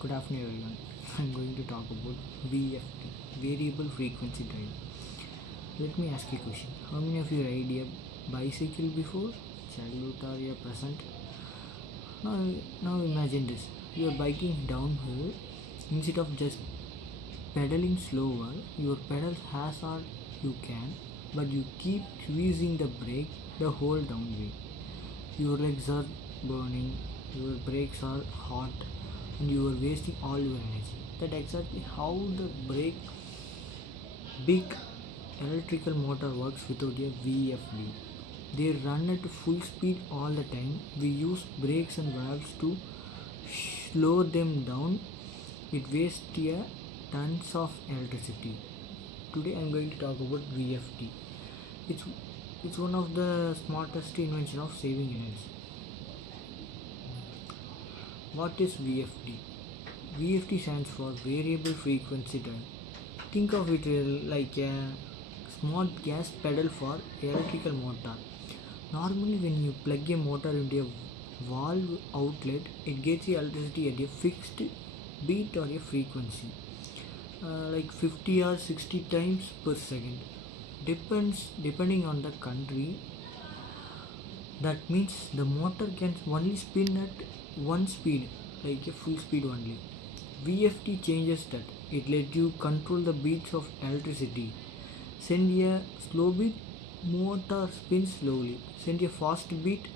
Good afternoon everyone. I'm going to talk about VFD, Variable Frequency Drive. Let me ask you a question. How many of you ride a bicycle before? Childhood or your present? Now, now imagine this. You are biking downhill. Instead of just pedaling slower, your pedal as hard you can, but you keep squeezing the brake the whole downway. Your legs are burning, your brakes are hot, and you are wasting all your energy. That's exactly how the big electrical motor works without a VFD. They run at full speed all the time. We use brakes and valves to slow them down. It wastes tons of electricity. Today I'm going to talk about VFD. It's it's one of the smartest invention of saving energy. What is VFD? VFD stands for Variable Frequency Drive. Think of it like a smart gas pedal for electrical motor. Normally when you plug a motor into a valve outlet, it gets the electricity at a fixed beat or a frequency, like 50 or 60 times per second. Depending on the country. That means the motor can only spin at one speed, like a full speed only. VFD changes that. It lets you control the beats of electricity. Send a slow beat, motor spins slowly. Send a fast beat,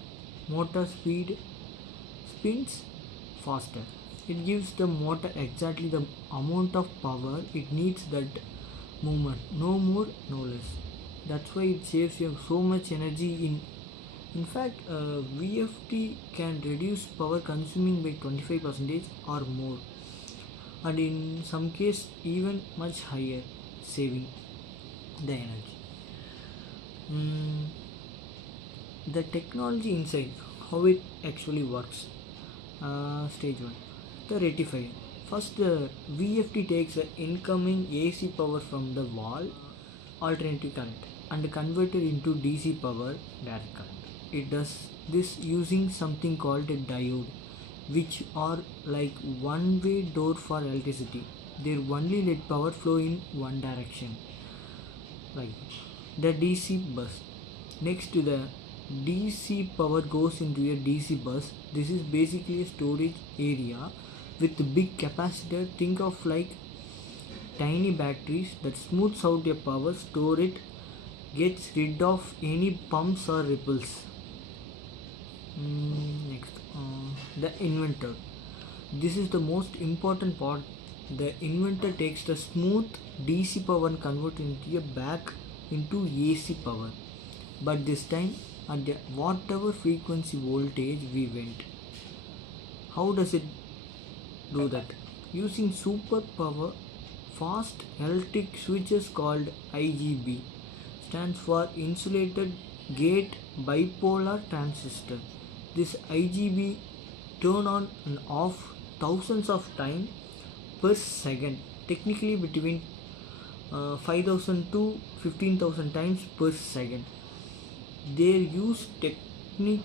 motor speed spins faster. It gives the motor exactly the amount of power it needs that movement, no more, no less. That's why it saves you so much energy. In fact, VFD can reduce power consuming by 25% or more, and in some case even much higher, saving the energy. Mm, the technology inside, how it actually works. Stage 1, the rectifier. First, the VFD takes the incoming AC power from the wall alternating current and convert it into DC power direct current. It does this using something called a diode, which are like one-way door for electricity. They only let power flow in one direction, like the DC bus. Next to the DC power goes into a DC bus. This is basically a storage area with big capacitor. Think of like tiny batteries that smooths out your power, store it, gets rid of any pumps or ripples. Next, the inverter. This is the most important part. The inverter takes the smooth DC power and converts into a back into AC power, but this time at the whatever frequency voltage we went. How does it do that? Using super power fast electric switches called IGB, stands for insulated gate bipolar transistor. This IGB turn on and off thousands of times per second, technically between 5000 to 15,000 times per second. They use technique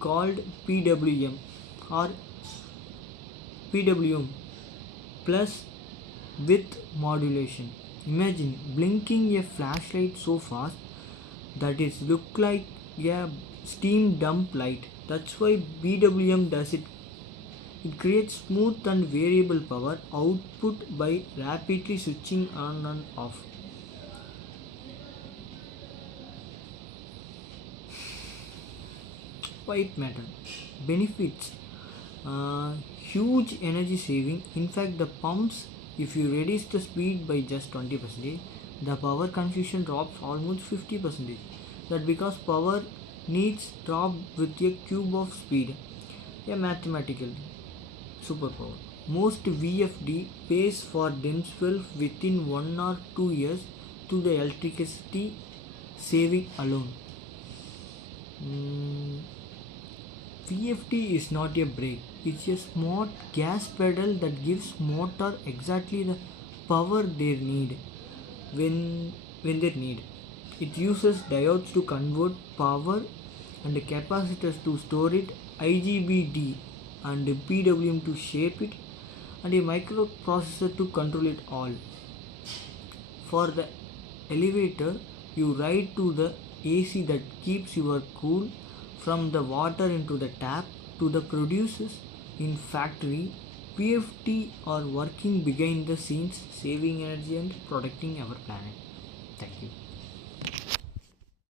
called PWM or PWM plus with modulation. Imagine blinking a flashlight so fast that it look like a steam dump light. That's why PWM does it. It creates smooth and variable power output by rapidly switching on and off. White matter benefits, huge energy saving. In fact, the pumps, if you reduce the speed by just 20%, the power consumption drops almost 50%. That because power needs drop with a cube of speed, a mathematical superpower. Most VFD pays for themselves within 1 or 2 years to the electricity saving alone. VFD is not a brake, it's a smart gas pedal that gives motor exactly the power they need when they need. It uses diodes to convert power and capacitors to store it. IGBT and a PWM to shape it, and a microprocessor to control it all. For the elevator, you write to the AC that keeps your cool from the water into the tap to the producers in factory. VFD are working behind the scenes, saving energy and protecting our planet. Thank you.